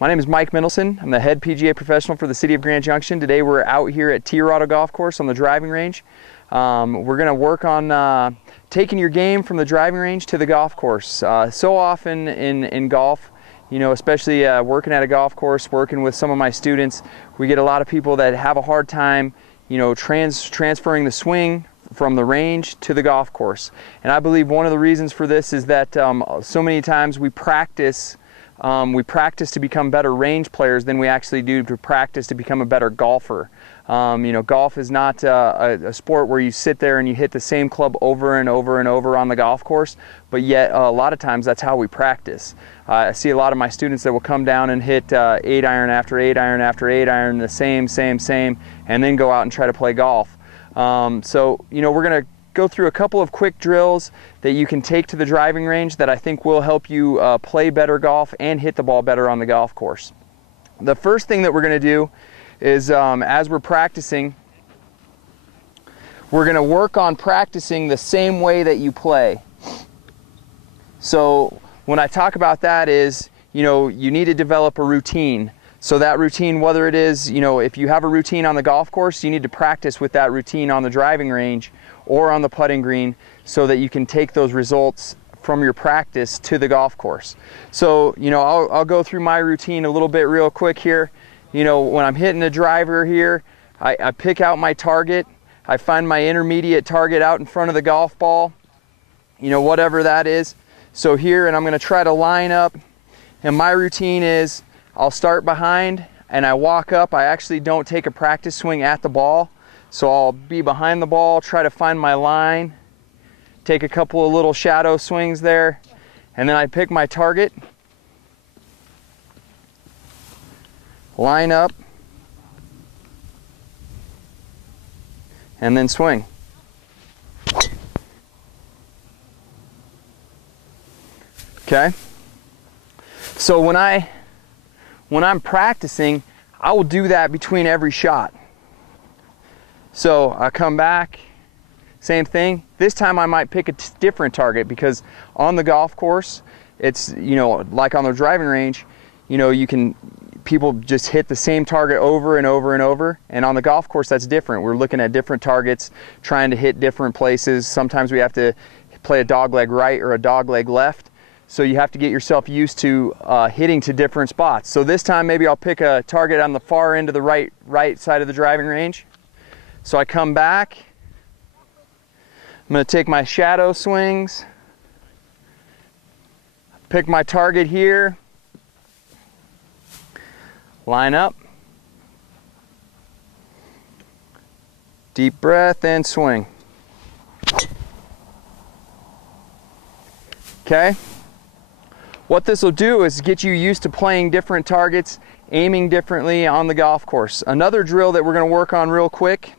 My name is Mike Mendelson. I'm the head PGA professional for the City of Grand Junction. Today we're out here at Tierrado Golf Course on the driving range. We're going to work on taking your game from the driving range to the golf course. So often in golf, you know, especially working at a golf course, working with some of my students, we get a lot of people that have a hard time, you know, transferring the swing from the range to the golf course. And I believe one of the reasons for this is that so many times we practice to become better range players than we actually do to practice to become a better golfer. You know, golf is not a sport where you sit there and you hit the same club over and over and over on the golf course, but yet a lot of times that's how we practice. I see a lot of my students that will come down and hit 8-iron after 8-iron after 8-iron, the same, and then go out and try to play golf. So, you know, we're going to go through a couple of quick drills that you can take to the driving range that I think will help you play better golf and hit the ball better on the golf course. The first thing that we're going to do is as we're practicing, we're going to work on practicing the same way that you play. So when I talk about that is, you know, you need to develop a routine. So that routine, whether it is, you know, if you have a routine on the golf course, you need to practice with that routine on the driving range or on the putting green so that you can take those results from your practice to the golf course. So, you know, I'll go through my routine a little bit real quick here. You know, when I'm hitting the driver here, I pick out my target. I find my intermediate target out in front of the golf ball, you know, whatever that is. So here, and I'm going to try to line up, and my routine is I'll start behind and I walk up. I actually don't take a practice swing at the ball. So I'll be behind the ball, try to find my line, take a couple of little shadow swings there, and then I pick my target, line up, and then swing. Okay? So when I'm practicing, I will do that between every shot. So I come back, same thing. This time I might pick a different target because on the golf course, it's, you know, like on the driving range, you know, people just hit the same target over and over and over. And on the golf course, that's different. We're looking at different targets, trying to hit different places. Sometimes we have to play a dogleg right or a dogleg left. So you have to get yourself used to hitting to different spots. So this time maybe I'll pick a target on the far end of the right side of the driving range. So I come back, I'm going to take my shadow swings, pick my target here, line up, deep breath and swing. Okay? What this will do is get you used to playing different targets, aiming differently on the golf course. Another drill that we're going to work on real quick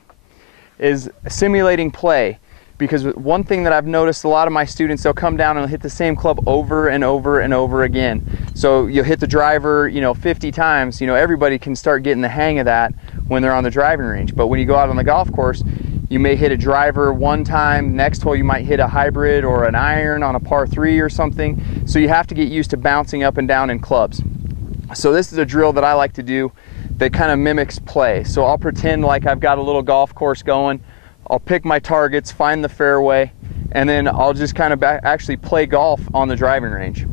is simulating play, because one thing that I've noticed, a lot of my students, they'll come down and hit the same club over and over and over again. So you'll hit the driver, you know, 50 times. You know, everybody can start getting the hang of that when they're on the driving range. But when you go out on the golf course, you may hit a driver one time, next hole you might hit a hybrid or an iron on a par 3 or something. So you have to get used to bouncing up and down in clubs. So this is a drill that I like to do that kind of mimics play. So I'll pretend like I've got a little golf course going. I'll pick my targets, find the fairway, and then I'll just kind of actually play golf on the driving range.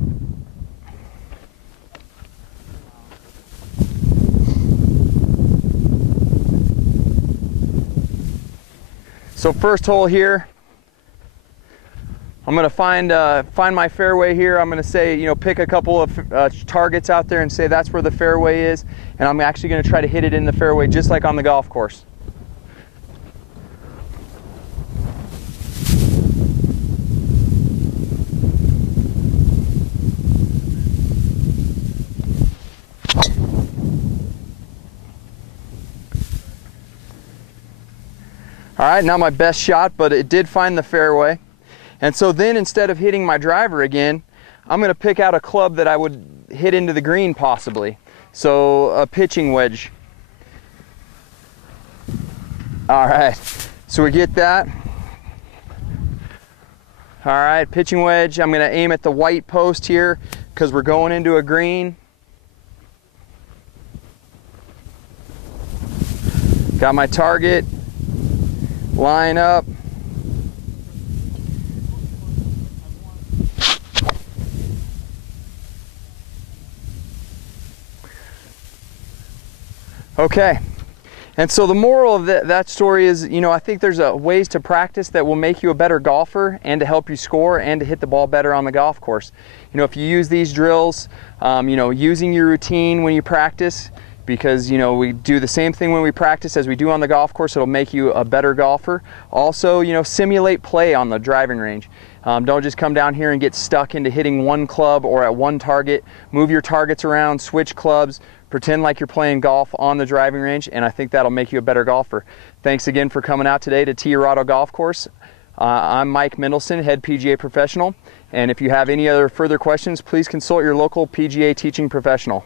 So first hole here, I'm going to find my fairway here. I'm going to say, you know, pick a couple of targets out there and say that's where the fairway is, and I'm actually going to try to hit it in the fairway just like on the golf course. All right, not my best shot, but it did find the fairway. And so then instead of hitting my driver again, I'm going to pick out a club that I would hit into the green possibly. So a pitching wedge. All right, so we get that. All right, pitching wedge. I'm going to aim at the white post here because we're going into a green. Got my target, line up. Okay, and so the moral of that story is, you know, I think there's ways to practice that will make you a better golfer and to help you score and to hit the ball better on the golf course. You know, if you use these drills, you know, using your routine when you practice, because, you know, we do the same thing when we practice as we do on the golf course, it'll make you a better golfer. Also, you know, simulate play on the driving range. Don't just come down here and get stuck into hitting one club or at one target. Move your targets around, switch clubs, pretend like you're playing golf on the driving range, and I think that'll make you a better golfer. Thanks again for coming out today to Tierrado Golf Course. I'm Mike Mendelson, head PGA professional, and if you have any other further questions, please consult your local PGA teaching professional.